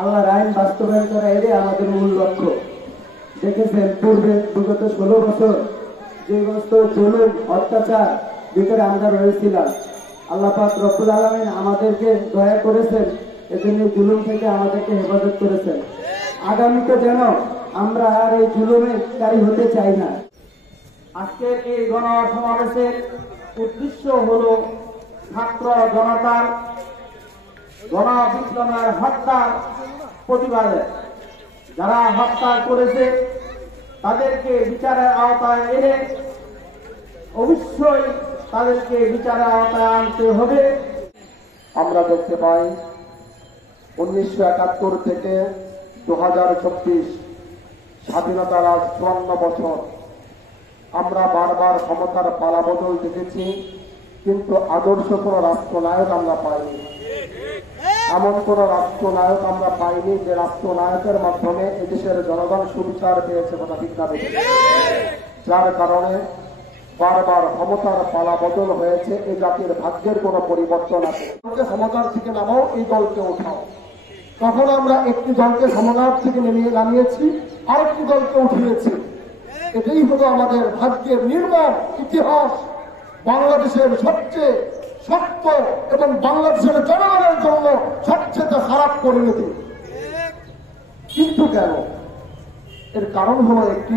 আল্লাহর আইন বাস্তবায়ন করা এটাই আমাদের মূল লক্ষ্য। দেখেছেন পূর্বে বিগত 16 বছর যে সমস্ত জুলুম অত্যাচার ভিতরে আমরা রয়েছিলাম, আল্লাহ পাক রব্বুল আলামিন আমাদেরকে দয়া করেছেন, এজন্য জুলুম থেকে আমাদেরকে হেফাজত করেছেন। আগামীতে যেন আমরা আর এই জুলুমের শিকারী হতে চাই না। আজকের এই গণসমাবেশের উদ্দেশ্য হলো ছাত্র জনতার গণবিপ্লবের হত্যার প্রতিবাদে। যারা হত্যা করেছে তাদেরকে বিচারের আওতায় এনে অবশ্যই তাদেরকে বিচারের আওতায় আনতে হবে। আমরা দেখতে পাই 1971 থেকে 2024 স্বাধীনতার আজ 54 বছর। আমরা বারবার ক্ষমতার পালাবদল দেখেছি, কিন্তু আদর্শ কোন রাষ্ট্রনায়ক আমরা পাইনি। এমন কোন রাষ্ট্রনায়ক আমরা পাইনি যে রাষ্ট্রনায়কের মাধ্যমে এদেশের জনগণ সুবিচার পেয়েছে কথা ঠিক না বেশি, যার কারণে বারবার ক্ষমতার পালাবদল হয়েছে। এই জাতির ভাগ্যের কোন পরিবর্তন আছে। ক্ষমতার থেকে নামাও, এই দলকে উঠাও। তখন আমরা একটি দলকে ক্ষমতার থেকে নামিয়েছি, আরেকটি দলকে উঠিয়েছি। এটাই হলো আমাদের ভাগ্যের নির্মম ইতিহাস। বাংলাদেশের সবচেয়ে শক্ত এবং বাংলাদেশের জনগণের জন্য সবচেয়ে খারাপ পরিণতি। কিন্তু কেন? এর কারণ হলো একটি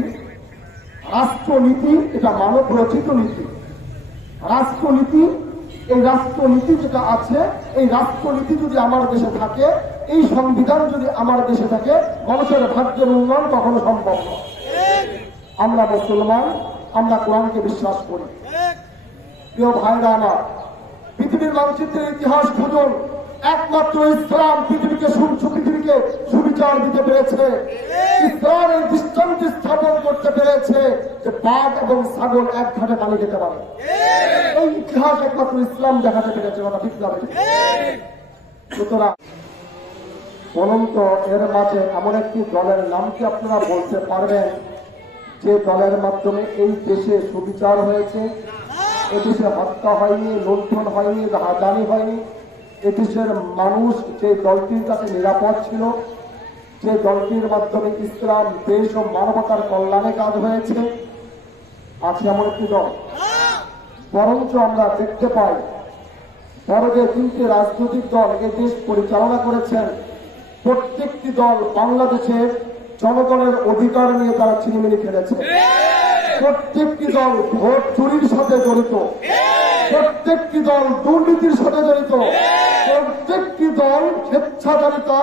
রাষ্ট্রনীতি, এটা মানব রচিত নীতি। রাষ্ট্রনীতি, এই রাষ্ট্রনীতি যেটা আছে, এই রাষ্ট্রনীতি যদি আমার দেশে থাকে, এই সংবিধান যদি আমার দেশে থাকে, মানুষের ভাগ্যের উন্নয়ন কখনো সম্ভব নয়। আমরা মুসলমান, আমরা কোরআনকে বিশ্বাস করি। প্রিয় ভাইরা আমার, পৃথিবীর মানচিত্রের ইতিহাস খুঁজুন, একমাত্র ইসলাম পৃথিবীকে সুবিচার দিতে পেরেছে। ইসলাম এই দৃষ্টান্ত স্থাপন করতে পেরেছে যে বাঘ এবং ছাগল এক ঘাটে পানি খেতে পারে। এই ইতিহাস একমাত্র ইসলাম দেখাতে পেরেছে। সুতরাং বলুন তো, এর মাঝে এমন একটি দলের নাম কি আপনারা বলতে পারবেন যে দলের মাধ্যমে এই দেশে সুবিচার হয়েছে, এদেশে হত্যা হয়নি, লুণ্ঠন হয়নি, রাহাজানি হয়নি? এদেশের মানুষ যে দলটির কাছে নিরাপদ ছিল, যে দলটির মাধ্যমে ইসলাম, দেশ ও মানবতার কল্যাণে কাজ হয়েছে, আছে এমন একটি দল? বরঞ্চ আমরা দেখতে পাই বড় যে 3টি রাজনৈতিক দল এ দেশ পরিচালনা করেছেন, প্রত্যেকটি দল বাংলাদেশের জনগণের অধিকার নিয়ে তারা ছিনিমিনি খেলেছে। প্রত্যেকটি দল ভোট চুরির সাথে জড়িত, প্রত্যেকটি দল দুর্নীতির সাথে জড়িত, প্রত্যেকটি দল স্বেচ্ছাচারিতা,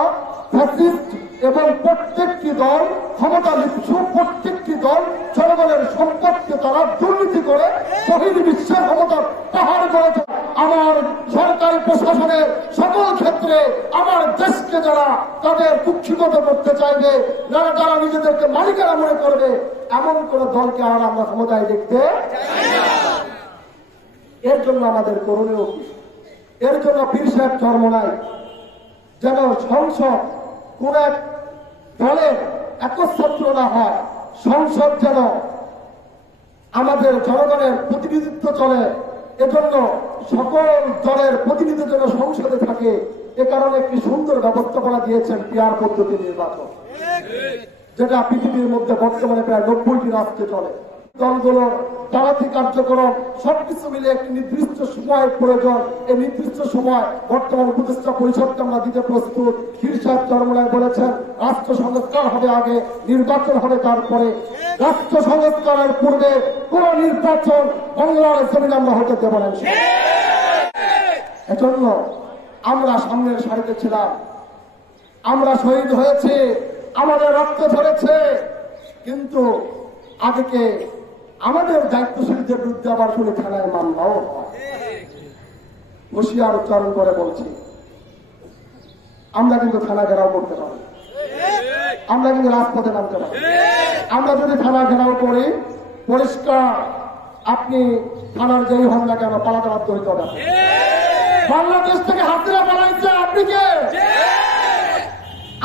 ফ্যাসিস্ট এবং প্রত্যেকটি দল ক্ষমতা লিপ্সু, প্রত্যেকটি দল জনগণের সম্পদকে তারা দুর্নীতি করে বহির্বিশ্বের ক্ষমতার পাহাড় গড়েছে। আমার সরকারি প্রশাসনের সকল ক্ষেত্রে আমার দেশকে যারা তাদের কুক্ষিগত করতে চাইবে, যারা নিজেদেরকে মালিকানা মনে করবে, এমন কোন দলকে আর আমরা ক্ষমতায় দেখতে চাই না। এর জন্য আমাদের করণীয় কি? এর জন্য পীর সাহেব ধর্ম নাই, যেন সংসদ কোন এক দলের একচ্ছত্র না হয়। সংসদ যেন আমাদের জনগণের প্রতিনিধিত্ব চলে, এজন্য সকল দলের প্রতিনিধি যেন সংসদে থাকে। এ কারণে একটি সুন্দর ব্যবস্থাপনা দিয়েছেন পিয়ার পদ্ধতি নির্বাচন, যেটা পৃথিবীর মধ্যে বর্তমানে প্রায় 90টি রাষ্ট্রে চলে। দলগুলো দাওয়াতি কার্যক্রম সবকিছু মিলে একটি নির্দিষ্ট সময়ের প্রয়োজন। এই নির্দিষ্ট সময় বর্তমান উপদেষ্টা পরিষদকে আমরা দিতে প্রস্তুত। পীর সাহেব চরমোনাই বলেছেন রাষ্ট্র সংস্কার হবে আগে, নির্বাচন হবে তারপরে। রাষ্ট্র সংস্কারের পূর্বে কোন নির্বাচন বাংলার জমিনে আমরা হতে দেব না। এজন্য আমরা সামনের সারিতে ছিলাম, আমরা শহীদ হয়েছে, আমাদের রক্ত ঝরেছে, কিন্তু আজকে আমাদের দায়িত্বশীলদের বিরুদ্ধে আবার শুনে থানায় মামলাও হয়। হুঁশিয়ার উচ্চারণ করে বলছি, আমরা কিন্তু থানা ঘেরাও করতে পারি, আমরা কিন্তু রাজপথে নামতে পারি। আমরা যদি থানা ঘেরাও করি, পরিষ্কার আপনি থানার যেই হন না কেন পালাতে বাধ্য হইতে হবে। বাংলাদেশ থেকে হাতিরা পালাইছে, আপনি কে?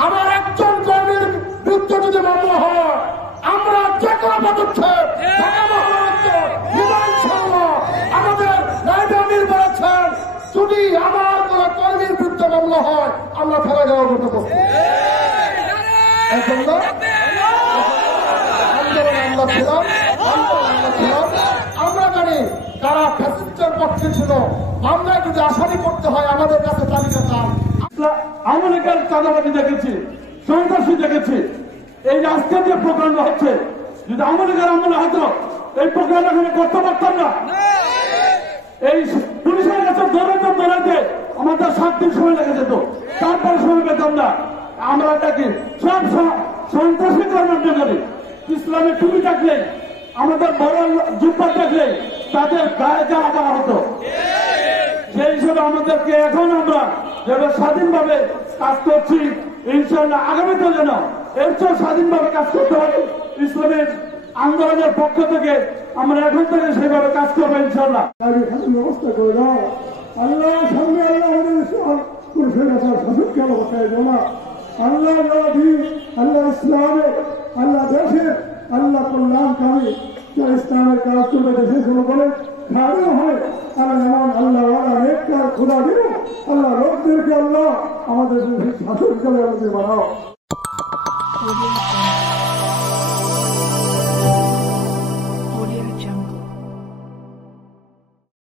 আমার একজন কর্মীর বিরুদ্ধে যদি মামলা হয়, আমরা যে কোনো পদক্ষেপ আমাদের রায়দানির বলেছেন, যদি আমার কোন কর্মীর বিরুদ্ধে মামলা হয় আমরা ফেলে যাওয়া করতে পারবো। এজন্য আন্দোলনে আমরা ছিলাম, আমরা জানি যারা ফ্যাসিস্টের পক্ষে ছিল, আমরা যদি আসামি করতে হয় আমাদের কাছে তালিকা চান। আওয়ামী লীগের চাঁদাবাজি দেখেছি, সন্ত্রাসী দেখেছি। এই আজকে যে প্রোগ্রাম হচ্ছে, যদি আওয়ামী লীগের আমলে হতো এই প্রোগ্রাম এখানে করতে পারতাম না। এই পুলিশের কাছে দৌড়াতে আমাদের 7 দিন সময় লেগে যেত, তারপরে সময় পেতাম না। আমরা দেখি সব সন্ত্রাসী কর্মকাণ্ড করি। ইসলামের টুপি থাকলে, আমাদের বড় জুব্বা থাকলে তাদের গায়ে জ্বালা দেওয়া হতো। সেই হিসেবে আমাদেরকে এখন আমরা যেভাবে স্বাধীনভাবে কাজ করছি, ইনশাআল্লাহ আগামীতে যেন এর চেয়ে স্বাধীনভাবে কাজ করতে পারি। ইসলামের আন্দোলনের পক্ষ থেকে আমরা এখন থেকে সেভাবে কাজ করবো ইনশাআল্লাহ। ব্যবস্থা করে দাও আল্লাহ, সামনে আল্লাহ আমাদের শাসককে অবস্থায় জমা আল্লাহ আল্লাহ ইসলামে আল্লাহ দেশে আল্লাহ কল্যাণকামী যারা ইসলামের কাজ করবে দেশে শুরু করে খাড়িও হয় আল্লাহ এমন আল্লাহ নেককার খোদা দিল আল্লাহ লোকদেরকে আল্লাহ আমাদের শাসক হিসাবে আমাদের বানাও।